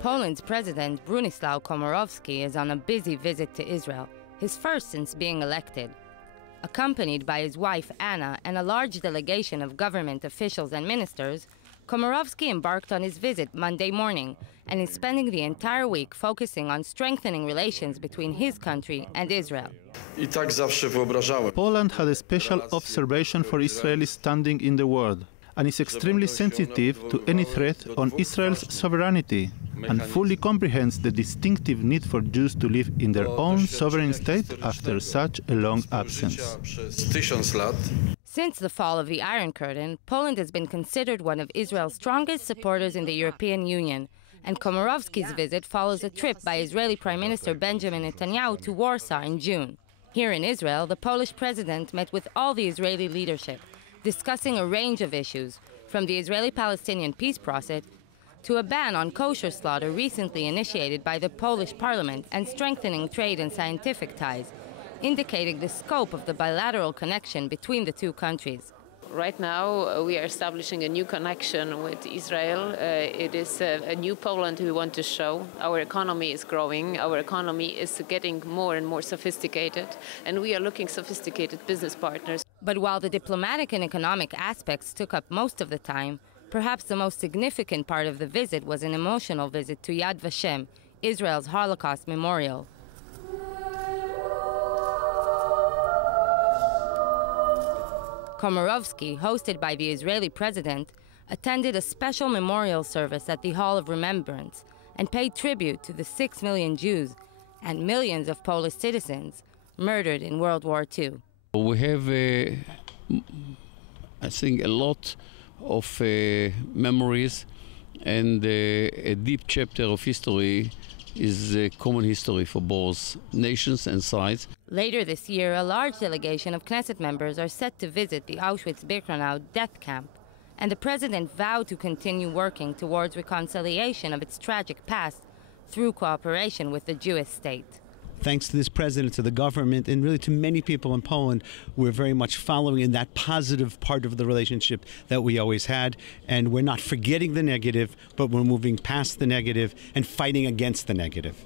Poland's President Bronislaw Komorowski is on a busy visit to Israel, his first since being elected. Accompanied by his wife Anna and a large delegation of government officials and ministers, Komorowski embarked on his visit Monday morning and is spending the entire week focusing on strengthening relations between his country and Israel. Poland had a special observation for Israel's standing in the world and is extremely sensitive to any threat on Israel's sovereignty and fully comprehends the distinctive need for Jews to live in their own sovereign state after such a long absence. Since the fall of the Iron Curtain, Poland has been considered one of Israel's strongest supporters in the European Union, and Komorowski's visit follows a trip by Israeli Prime Minister Benjamin Netanyahu to Warsaw in June. Here in Israel, the Polish president met with all the Israeli leadership, discussing a range of issues, from the Israeli-Palestinian peace process to a ban on kosher slaughter recently initiated by the Polish parliament and strengthening trade and scientific ties, indicating the scope of the bilateral connection between the two countries. Right now, we are establishing a new connection with Israel. It is a new Poland we want to show. Our economy is growing. Our economy is getting more and more sophisticated, and we are looking sophisticated business partners. But while the diplomatic and economic aspects took up most of the time, perhaps the most significant part of the visit was an emotional visit to Yad Vashem, Israel's Holocaust memorial. Komorowski, hosted by the Israeli president, attended a special memorial service at the Hall of Remembrance and paid tribute to the 6 million Jews and millions of Polish citizens murdered in World War II. We have, I think, a lot of memories, and a deep chapter of history is a common history for both nations and sides. Later this year, a large delegation of Knesset members are set to visit the Auschwitz-Birkenau death camp, and the president vowed to continue working towards reconciliation of its tragic past through cooperation with the Jewish state. Thanks to this president, to the government, and really to many people in Poland, we're very much following in that positive part of the relationship that we always had. And we're not forgetting the negative, but we're moving past the negative and fighting against the negative.